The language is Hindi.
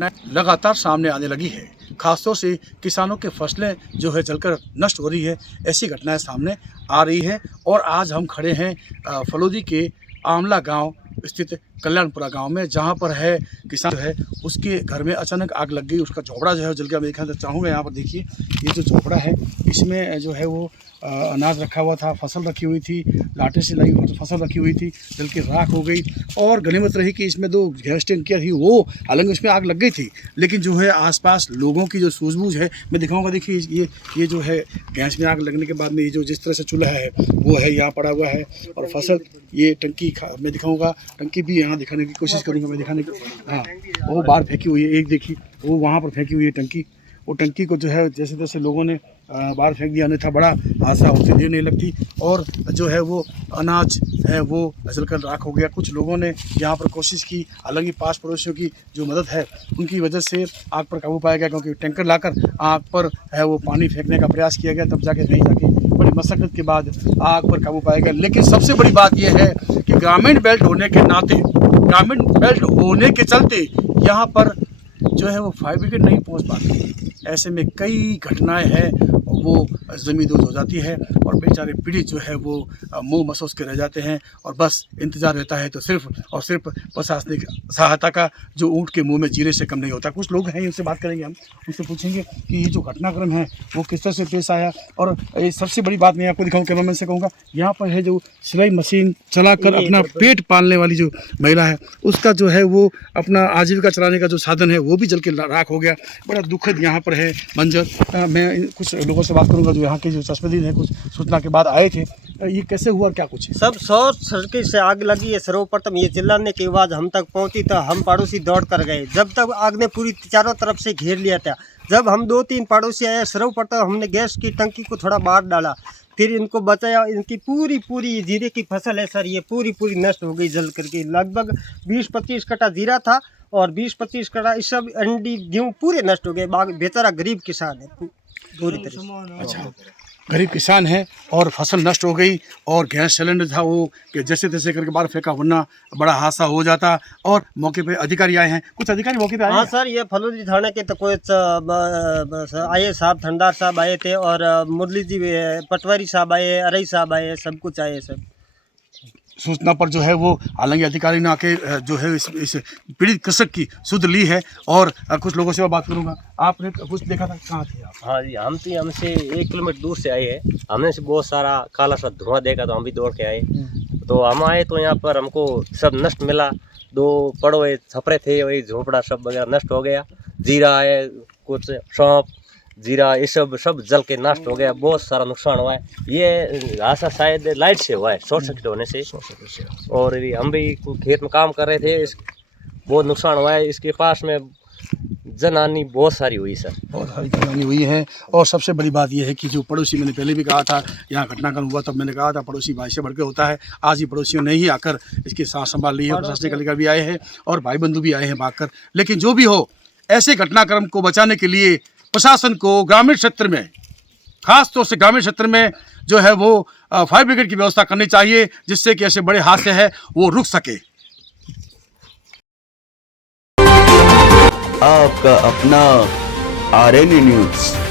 घटनाएं लगातार सामने आने लगी है। खासतौर से किसानों के फसलें जो है जलकर नष्ट हो रही है, ऐसी घटनाएं सामने आ रही है। और आज हम खड़े हैं फलोदी के आमला गांव स्थित कल्याणपुरा गांव में, जहां पर है किसान जो है उसके घर में अचानक आग लग गई। उसका झोपड़ा जो है जल गया। मैं दिखाना चाहूँगा, यहाँ पर देखिए ये जो झोपड़ा है इसमें जो है वो अनाज रखा हुआ था, फसल रखी हुई थी, लाटे से लगी हुई फसल रखी हुई थी, जल के राख हो गई। और गनीमत रही कि इसमें 2 गैस टंकियाँ थी, वो हालांकि उसमें आग लग गई थी, लेकिन जो है आसपास लोगों की जो सूझबूझ है, मैं दिखाऊंगा। देखिए ये जो है गैस में आग लगने के बाद में ये जो जिस तरह से चूल्हा है वो है यहाँ पड़ा हुआ है, और फसल ये टंकी मैं दिखाऊंगा, टंकी भी यहाँ दिखाने की कोशिश करूँगा मैं दिखाने की। हाँ, वो बाहर फेंकी हुई है, एक देखिए वो वहाँ पर फेंकी हुई है टंकी। वो टंकी को जो है जैसे तैसे लोगों ने बाहर फेंक दिया, अन्यथा बड़ा हादसा होते देर नहीं लगती। और जो है वो अनाज है वो जलकर राख हो गया। कुछ लोगों ने यहाँ पर कोशिश की, हालांकि पास पड़ोसियों की जो मदद है उनकी वजह से आग पर काबू पाया गया, क्योंकि टैंकर लाकर आग पर है वो पानी फेंकने का प्रयास किया गया, तब जाके नहीं जाके बड़ी मशक्क़त के बाद आग पर काबू पाया गया। लेकिन सबसे बड़ी बात यह है कि ग्रामीण बेल्ट होने के नाते, ग्रामीण बेल्ट होने के चलते यहाँ पर जो है वो फायर ब्रिगेड नहीं पहुँच पाती। ऐसे में कई घटनाएं हैं वो ज़मींदोज़ हो जाती है, और बेचारे पीड़ित जो है वो मुँह मसोस के रह जाते हैं, और बस इंतज़ार रहता है तो सिर्फ और सिर्फ प्रशासनिक सहायता का, जो ऊँट के मुंह में जीरे से कम नहीं होता। कुछ लोग हैं, उनसे बात करेंगे हम, उनसे पूछेंगे कि ये जो घटनाक्रम है वो किस तरह से पेश आया। और ये सबसे बड़ी बात मैं आपको दिखाऊँ, कैमरामैन से कहूँगा, यहाँ पर है जो सिलाई मशीन चलाकर अपना पेट पालने वाली जो महिला है, उसका जो है वो अपना आजीविका चलाने का जो साधन है वो भी जल के राख हो गया। बड़ा दुखद यहाँ पर है मंजर। मैं कुछ लोगों से बात करूंगा जो यहाँ के जो चश्मदीद हैं, कुछ सूचना के बाद आए थे। ये कैसे हुआ और क्या कुछ है? सब शॉर्ट सर्किट से आग लगी है। सर्वप्रथम ये चिल्लाने की आवाज़ हम तक पहुंची तो हम पड़ोसी दौड़ कर गए। जब तक आग ने पूरी चारों तरफ से घेर लिया था, जब हम 2-3 पड़ोसी आए, सर्वप्रथम हमने गैस की टंकी को थोड़ा बाहर डाला, फिर इनको बचाया। इनकी पूरी जीरे की फसल है सर, ये पूरी नष्ट हो गई जल करके। लगभग 20-25 कट्टा जीरा था और 20-25 कट्टा इस सब अंडी गेहूँ पूरे नष्ट हो गए। बेचारा गरीब किसान है पूरी तरह से। अच्छा, गरीब किसान है और फसल नष्ट हो गई, और गैस सिलेंडर था वो कि जैसे तैसे करके बाहर फेंका, वरना बड़ा हादसा हो जाता। और मौके पे अधिकारी आए हैं, कुछ अधिकारी मौके पे आए हाँ हैं? सर, ये फलूदी थाने के तो कोई आए साहब, ठंडार साहब आए थे, और मुरली जी पटवारी साहब आए, अरई साहब आए, सब कुछ आए सर। सूचना पर जो है वो हालांकि अधिकारी ने आके जो है इस पीड़ित कृषक की सुध ली है। और कुछ लोगों से मैं बात करूंगा। आपने कुछ देखा था, कहाँ थे आप? हाँ जी, हम तो हमसे 1 किलोमीटर दूर से आए हैं। हमने से बहुत सारा काला सा धुआं देखा तो हम भी दौड़ के आए। तो हम आए तो यहाँ पर हमको सब नष्ट मिला। 2 पड़ोए छपरे थे, वही झोपड़ा सब वगैरह नष्ट हो गया। जीरा है, कुछ सौंप, जीरा, ये सब जल के नष्ट हो गया। बहुत सारा नुकसान हुआ है। ये हादसा शायद लाइट से हुआ है, शॉर्ट सर्किट होने से। और हम भी खेत में काम कर रहे थे, बहुत नुकसान हुआ है। इसके पास में जनहानि बहुत सारी हुई सर, बहुत सारी जनहानि हुई है। और सबसे बड़ी बात यह है कि जो पड़ोसी, मैंने पहले भी कहा था, यहाँ घटनाक्रम हुआ तब मैंने कहा था पड़ोसी भाई से बढ़ के होता है। आज ही पड़ोसियों ने ही आकर इसकी सांस संभाल ली है। प्रशासनिक अधिकारी भी आए हैं और भाई बंधु भी आए हैं भागकर। लेकिन जो भी हो, ऐसे घटनाक्रम को बचाने के लिए प्रशासन को ग्रामीण क्षेत्र में, खास तौर से ग्रामीण क्षेत्र में जो है वो फायर ब्रिगेड की व्यवस्था करनी चाहिए, जिससे कि ऐसे बड़े हादसे हैं वो रुक सके। आपका अपना RN न्यूज़।